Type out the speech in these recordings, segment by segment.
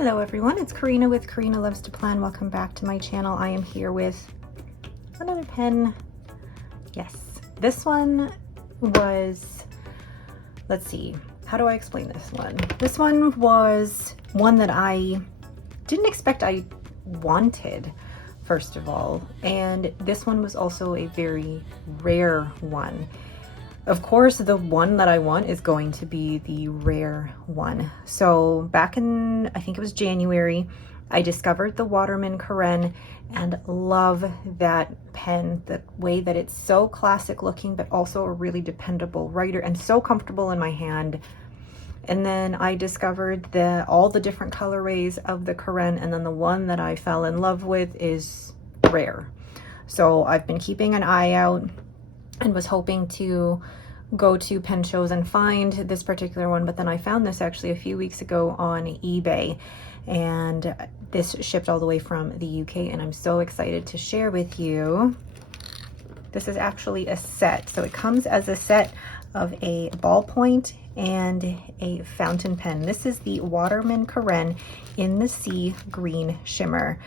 Hello everyone, it's Karina with Karina Loves to Plan. Welcome back to my channel. I am here with another pen. Yes, this one was, let's see, how do I explain this one? This one was one that I didn't expect I wanted, first of all. And this one was also a very rare one. Of course, the one that I want is going to be the rare one. So back in, I think it was January, I discovered the Waterman Carene and love that pen, the way that it's so classic looking, but also a really dependable writer and so comfortable in my hand. And then I discovered all the different colorways of the Carene, and then the one that I fell in love with is rare. So I've been keeping an eye out and was hoping to go to pen shows and find this particular one, but then I found this actually a few weeks ago on eBay, and this shipped all the way from the UK, and I'm so excited to share with you. This is actually a set, so it comes as a set of a ballpoint and a fountain pen. This is the Waterman Carene in the Sea Green Shimmer.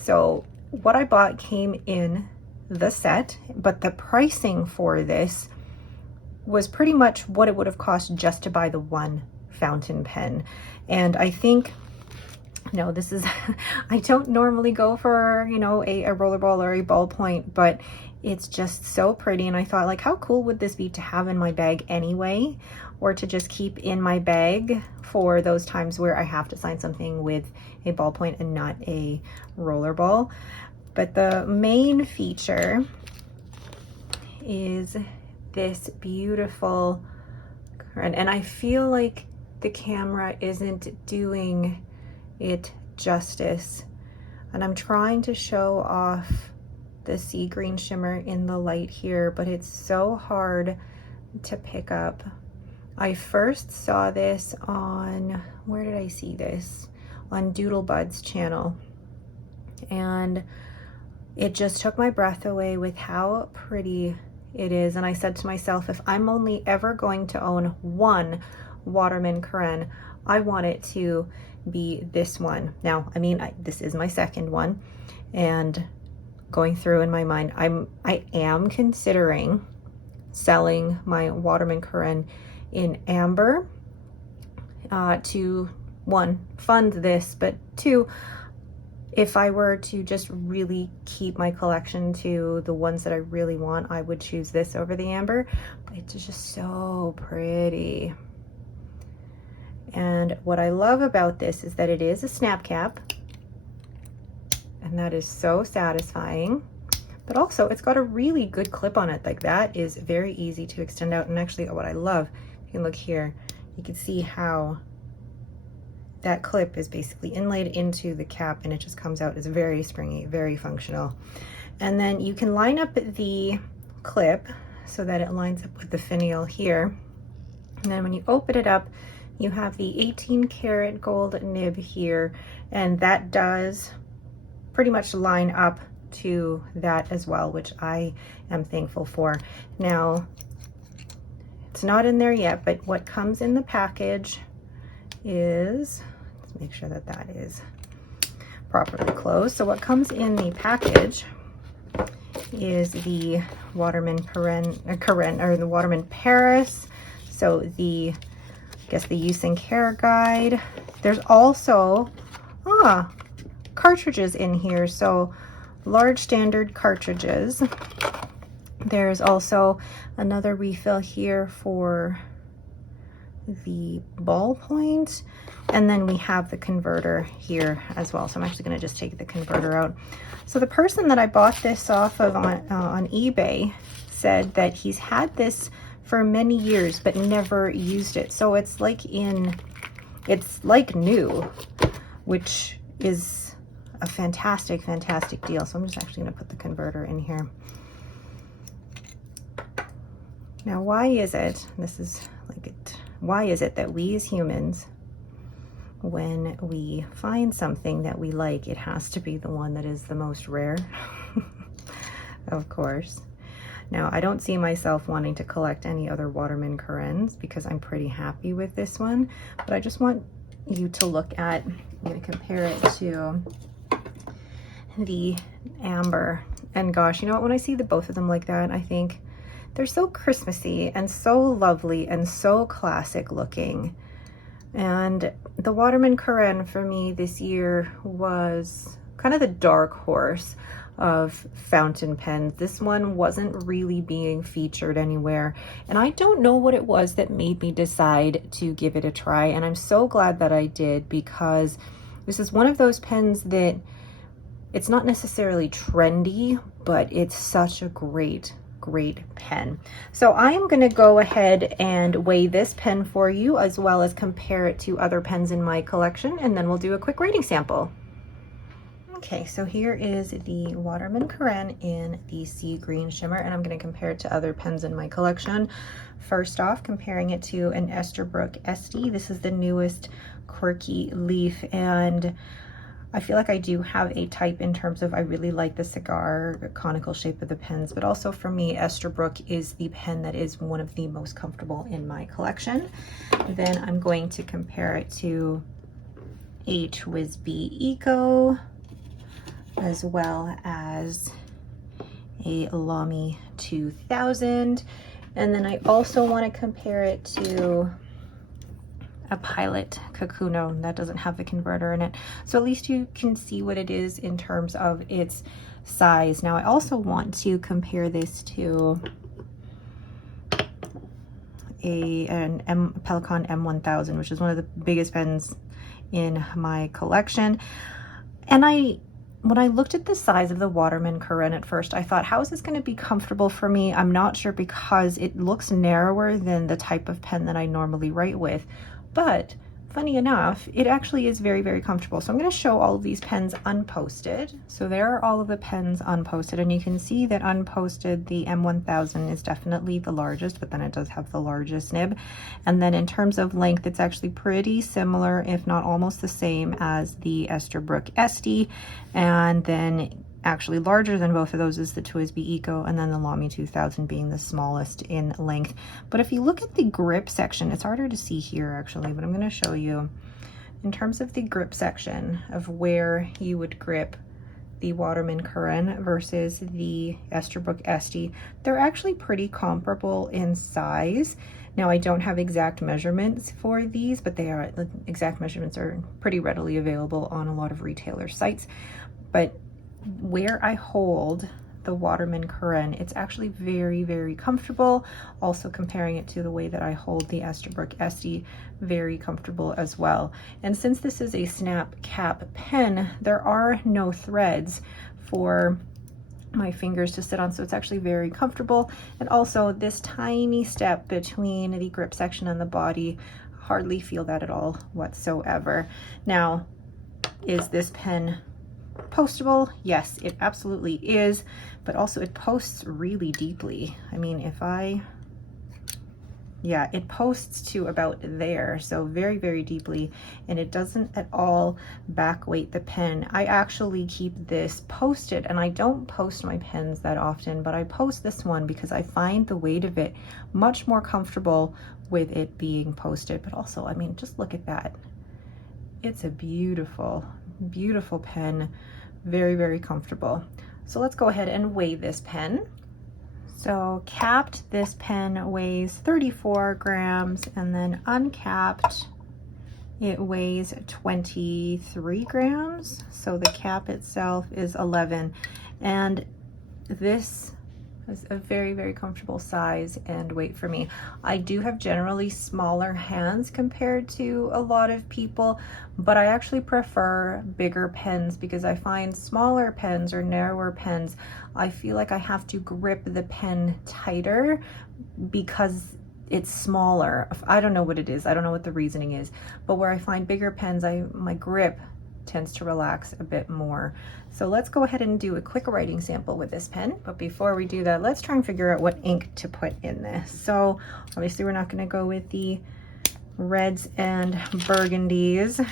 So what I bought came in the set, but the pricing for this was pretty much what it would have cost just to buy the one fountain pen. And I think, no, this is, I don't normally go for, you know, a rollerball or a ballpoint, but it's just so pretty. And I thought, like, how cool would this be to have in my bag anyway, or to just keep in my bag for those times where I have to sign something with a ballpoint and not a rollerball. But the main feature is this beautiful, and I feel like the camera isn't doing it justice, and I'm trying to show off the sea green shimmer in the light here, but it's so hard to pick up. I first saw this on, where did I see this? On Doodlebud's channel, and it just took my breath away with how pretty it is. And I said to myself, if I'm only ever going to own one Waterman Carene, I want it to be this one. Now, I mean, this is my second one, and going through in my mind, I am considering selling my Waterman Carene in amber to, one, fund this, but two, if I were to just really keep my collection to the ones that I really want, I would choose this over the amber. But it's just so pretty. And what I love about this is that it is a snap cap, and that is so satisfying. But also it's got a really good clip on it. Like, that is very easy to extend out. And actually, what I love, you can look here, you can see how that clip is basically inlaid into the cap, and it just comes out. It's very springy, very functional. And then you can line up the clip so that it lines up with the finial here. And then when you open it up, you have the 18 karat gold nib here, and that does pretty much line up to that as well, which I am thankful for. Now, it's not in there yet, but what comes in the package is, let's make sure that that is properly closed. So what comes in the package is the Waterman Carene, or the Waterman Paris. So the, I guess, the use and care guide. There's also cartridges in here, so large standard cartridges. There's also another refill here for the ballpoint, and then we have the converter here as well. So I'm actually going to just take the converter out. So the person that I bought this off of on eBay said that he's had this for many years but never used it. So it's like new, which is a fantastic deal. So I'm just actually going to put the converter in here. Now, why is it, why is it that we as humans, when we find something that we like, it has to be the one that is the most rare? Of course. Now, I don't see myself wanting to collect any other Waterman Carenes because I'm pretty happy with this one, but I just want you to look at. I'm going to compare it to the amber. And gosh, you know what? When I see the both of them like that, I think they're so Christmassy and so lovely and so classic looking. And the Waterman Carene for me this year was kind of the dark horse of fountain pens. This one wasn't really being featured anywhere, and I don't know what it was that made me decide to give it a try, and I'm so glad that I did, because this is one of those pens that it's not necessarily trendy, but it's such a great pen. So I am going to go ahead and weigh this pen for you, as well as compare it to other pens in my collection, and then we'll do a quick rating sample. Okay, so here is the Waterman Carene in the sea green shimmer, and I'm going to compare it to other pens in my collection. First off, comparing it to an Esterbrook SD. This is the newest quirky leaf, and I feel like I do have a type in terms of I really like the cigar conical shape of the pens, but also for me, Esterbrook is the pen that is one of the most comfortable in my collection. Then I'm going to compare it to a TWSBI Eco, as well as a Lamy 2000. And then I also want to compare it to a Pilot Kakuno that doesn't have the converter in it. So at least you can see what it is in terms of its size. Now I also want to compare this to a Pelicon M1000, which is one of the biggest pens in my collection. And when I looked at the size of the Waterman Carene at first, I thought, how is this going to be comfortable for me? I'm not sure, because it looks narrower than the type of pen that I normally write with. But funny enough, it actually is very comfortable. So I'm going to show all of these pens unposted. So there are all of the pens unposted, and you can see that unposted, the M1000 is definitely the largest, but then it does have the largest nib. And then in terms of length, it's actually pretty similar, if not almost the same, as the Esterbrook SD. And then actually larger than both of those is the TWSBI Eco, and then the Lamy 2000 being the smallest in length. But if you look at the grip section, it's harder to see here actually, but I'm going to show you in terms of the grip section of where you would grip the Waterman Carene versus the Esterbrook SD. They're actually pretty comparable in size. Now I don't have exact measurements for these, but the exact measurements are pretty readily available on a lot of retailer sites. But where I hold the Waterman Carene, it's actually very comfortable. Also comparing it to the way that I hold the Esterbrook SD, very comfortable as well. And since this is a snap cap pen, there are no threads for my fingers to sit on, so it's actually very comfortable. And also this tiny step between the grip section and the body, hardly feel that at all whatsoever. Now, is this pen postable? Yes, it absolutely is, but also it posts really deeply. I mean, it posts to about there, so very deeply, and it doesn't at all back weight the pen. I actually keep this posted, and I don't post my pens that often, but I post this one because I find the weight of it much more comfortable with it being posted. But also, I mean, just look at that. It's a beautiful pen, very comfortable. So let's go ahead and weigh this pen. So capped, this pen weighs 34 grams, and then uncapped, it weighs 23 grams. So the cap itself is 11, and this is a very comfortable size and weight for me. I do have generally smaller hands compared to a lot of people, but I actually prefer bigger pens because I find smaller pens or narrower pens, I feel like I have to grip the pen tighter because it's smaller. I don't know what it is. I don't know what the reasoning is, but where I find bigger pens, my grip tends to relax a bit more. So let's go ahead and do a quick writing sample with this pen. But before we do that, let's try and figure out what ink to put in this. So obviously we're not going to go with the reds and burgundies.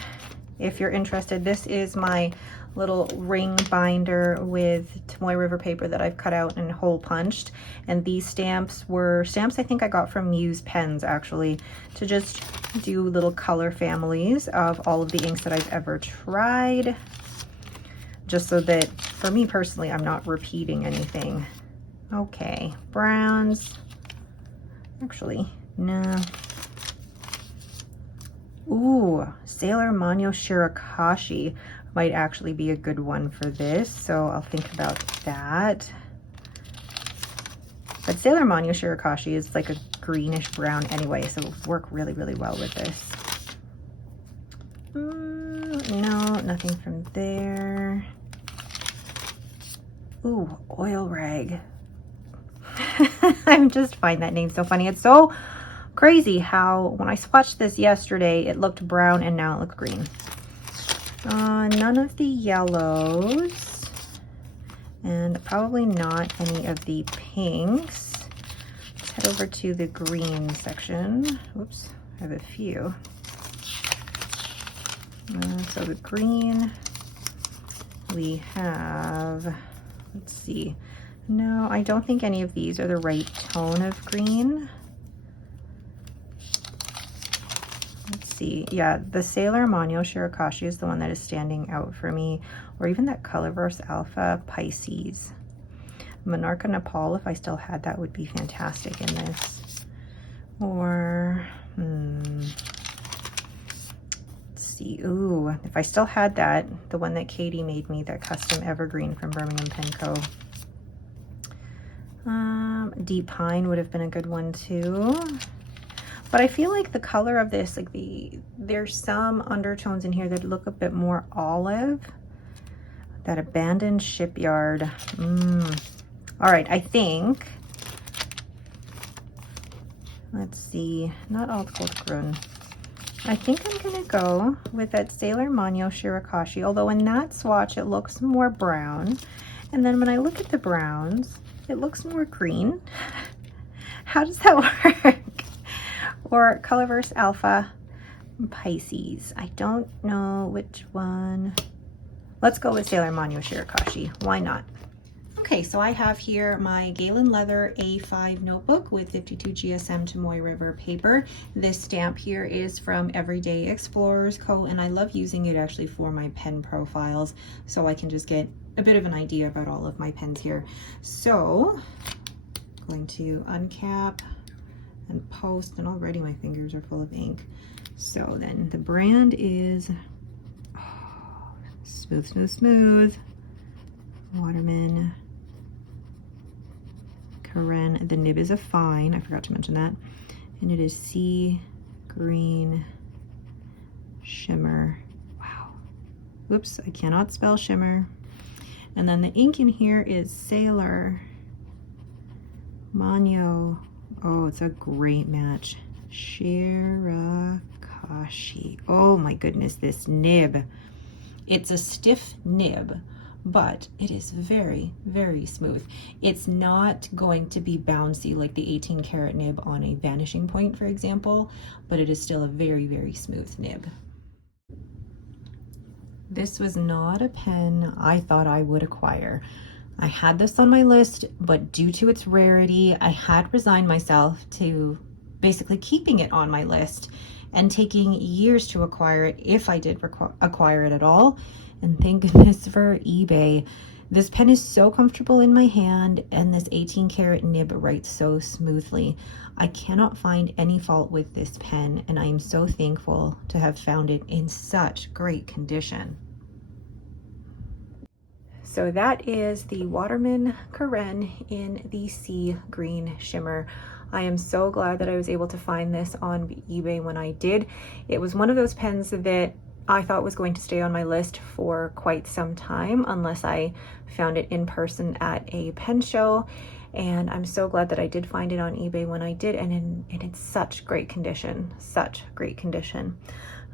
If you're interested, this is my little ring binder with Tomoe River paper that I've cut out and hole punched. And these stamps were stamps I think I got from Muse Pens, actually, to just do little color families of all of the inks that I've ever tried, just so that for me personally I'm not repeating anything. Okay, browns, actually no. Ooh, Sailor Manyo Shirakashi might actually be a good one for this, so I'll think about that. But Sailor Manyo Shirakashi is like a greenish brown anyway, so it'll work really, really well with this. No, nothing from there. Ooh, oil rag. I just find that name so funny. It's so crazy how when I swatched this yesterday, it looked brown and now it looks green. None of the yellows and probably not any of the pinks. Let's head over to the green section. Oops, I have a few. So the green, we have, let's see. No, I don't think any of these are the right tone of green. Let's see. Yeah, the Sailor Manyo Shirakashi is the one that is standing out for me, or even that Colorverse Alpha Pisces. Monarcha Nepal, if I still had that, would be fantastic in this. Or, let's see. Ooh, if I still had that, the one that Katie made me, that custom evergreen from Birmingham Pen Co. Deep Pine would have been a good one too. But I feel like the color of this, like there's some undertones in here that look a bit more olive. That Abandoned Shipyard. All right, I think, let's see, not Altgoldgrün. I think I'm gonna go with that Sailor Manyo Shirakashi, although in that swatch it looks more brown. And then when I look at the browns, it looks more green. How does that work? Or Colorverse Alpha Pisces. I don't know which one. Let's go with Sailor Manyo Shirakashi. Why not? Okay, so I have here my Galen Leather A5 notebook with 52 GSM Tomoe River paper. This stamp here is from Everyday Explorers Co. and I love using it actually for my pen profiles, so I can just get a bit of an idea about all of my pens here. So I'm going to uncap and post, and already my fingers are full of ink. So then the brand is smooth, smooth, smooth. Waterman Carene. The nib is a fine, I forgot to mention that. And it is Sea Green Shimmer. Wow. Whoops, I cannot spell shimmer. And then the ink in here is Sailor Manyo. Oh, it's a great match. Shirakashi. Oh my goodness, this nib. It's a stiff nib, but it is very, very smooth. It's not going to be bouncy like the 18 karat nib on a Vanishing Point, for example, but it is still a very, very smooth nib. This was not a pen I thought I would acquire. I had this on my list, but due to its rarity, I had resigned myself to basically keeping it on my list and taking years to acquire it, if I did acquire it at all. And thank goodness for eBay. This pen is so comfortable in my hand, and this 18 karat nib writes so smoothly. I cannot find any fault with this pen, and I am so thankful to have found it in such great condition. So that is the Waterman Carene in the Sea Green Shimmer. I am so glad that I was able to find this on eBay when I did. It was one of those pens that I thought was going to stay on my list for quite some time unless I found it in person at a pen show. And I'm so glad that I did find it on eBay when I did, and in such great condition, such great condition.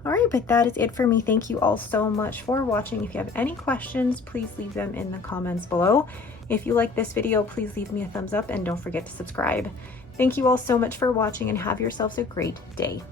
All right, but that is it for me. Thank you all so much for watching. If you have any questions, please leave them in the comments below. If you like this video, please leave me a thumbs up and don't forget to subscribe. Thank you all so much for watching, and have yourselves a great day.